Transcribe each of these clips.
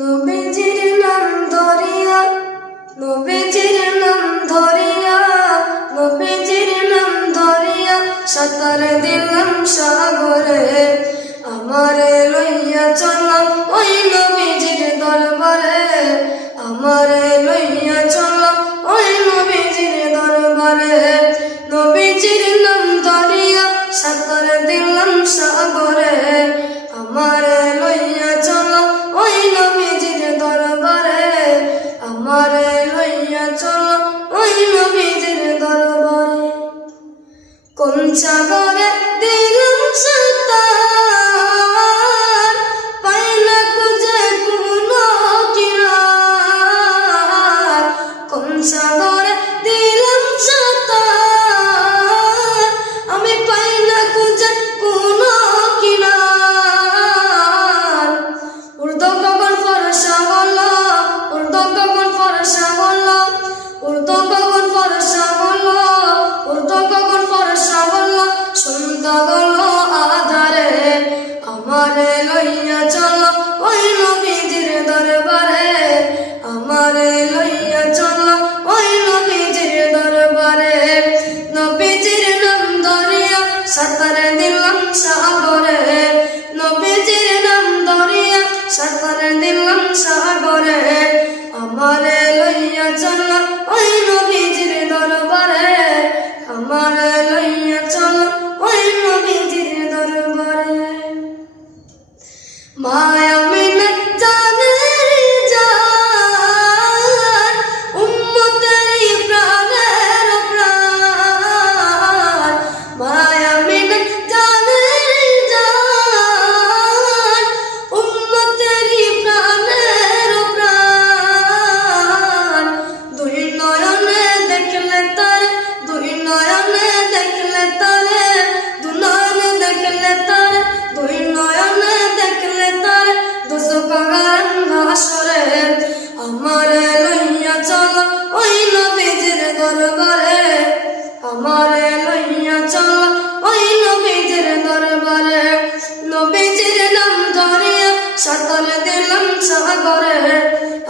নবীজির নাম ধরিয়া, নবীজির নাম ধরিয়া, নবীজির নাম ধরিয়া সাঁতার দিলাম সাগরে। আমারে লইয়া চলো ওই নবীজির দরবারে, আমারে লইয়া চলো ওই নবীজির দরবারে। নবীজির নাম ধরিয়া সাঁতার দিলাম সাগরে, আমারে লইয়া চলো ওই নবীজির দরবারে, আমারে লইয়া চলো ওই নবীজির দরবারে। কোন সাগরে দিলাম সাঁতার, পাই না খুঁজে কোনো কিনার। কোন সাগরে দিলাম সাঁতার, আমি পাই না খুঁজে কোনো কিনার। উর্দু গগন ফরসা হলো, উর্দু গগন ফরসা হলো, উর্দু গগন ফরসা হলো, উর্দু গগন ফরসা হলো, শুনতে হলো আধারে। আমারে লইয়া চলো ওই নবীজির দরবারে, আমারে লইয়া চলো ওই নবীজির দরবারে। নবীজির নাম ধরিয়া সাঁতার দিলাম সাগরে, নবীজির নাম ধরিয়া সাঁতার দিলাম সাগরে। আমারে লইয়া চলো ওই নবীজির দরবারে, আমারে লইয়া চলো ওই নবীজির দরবারে। মায়া মিনে জানের জান, উম্মতেরই প্রাণের প্রাণ। মায়া মিনে জানের জান, উম্মতেরই প্রাণের প্রাণ। দুই নয়নে দেখলে তারে, দুই নয়নে দেখলে তারে, দু নয়নে দেখলে তারে, দুই নয়নে দেখলে তারে দুসকাগান হাসরে। আমারে লইয়া চলো ওই নবীজির দরবারে, আমারে লইয়া চলো ওই নবীজির দরবারে। নবীজির নাম ধরিয়া সাঁতার দিলাম সাগরে,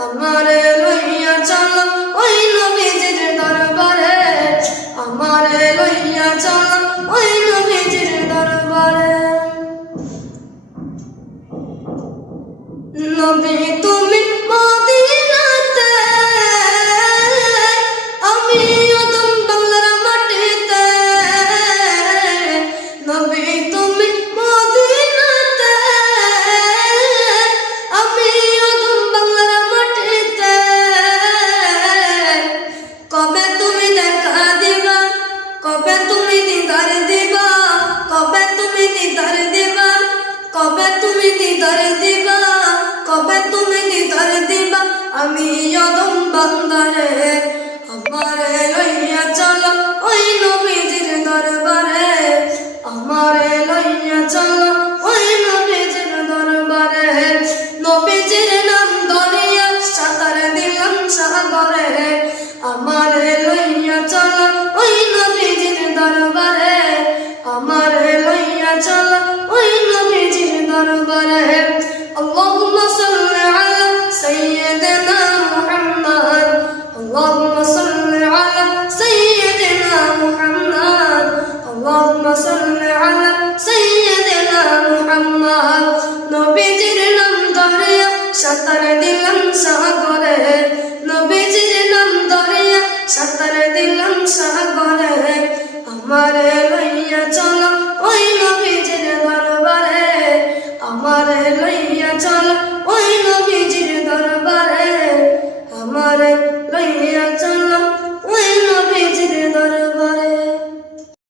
আমারে লইয়া চলো ওই নবীজির দরবারে, আমারে লইয়া চলো ওই নবীজির দরবারে। নবী তুমি মদিনাতে, আমি অদম বাংলার মাটিতে। নবী তুমি মদিনাতে, আমি অদম বাংলার মাটিতে। কবে তুমি দেখা দিবা, কবে তুমি দিদার দিবা, কবে তুমি দিদার দিবা, কবে তুমি দিদার দিবা, কবে তুমি দিদার দিবা। আমি অদম বান্দারে, আমারে লইয়া চলো ওই নবীজির দরবারে, আমারে লইয়া চলো ওই নবীজির দরবারে। নবীজির নাম ধরিয়া সাঁতার দিলাম সাগরে, আমারে লইয়া চলো ওই নবীজির দরবারে, আমারে লইয়া চলো ওই নবীজির দরবারে। আল্লাহুম্মা সাল্লি আলা সাইয়্যিদিনা মুহাম্মদ, আল্লাহুম্মা সাল্লি আলা সাইয়্যিদিনা মুহাম্মদ, আল্লাহুম্মা সাল্লি আলা সাইয়্যিদিনা মুহাম্মদ। নবীজির নাম ধরিয়া সাঁতার দিলাম সাগরে, নবীজির নাম ধরিয়া সাঁতার দিলাম সাগরে। আমারে লইয়া চলো ওই নবীজির দরবারে, আমারে লইয়া চলো ওই নবীজির দরবারে, আমারে লইয়া চলো।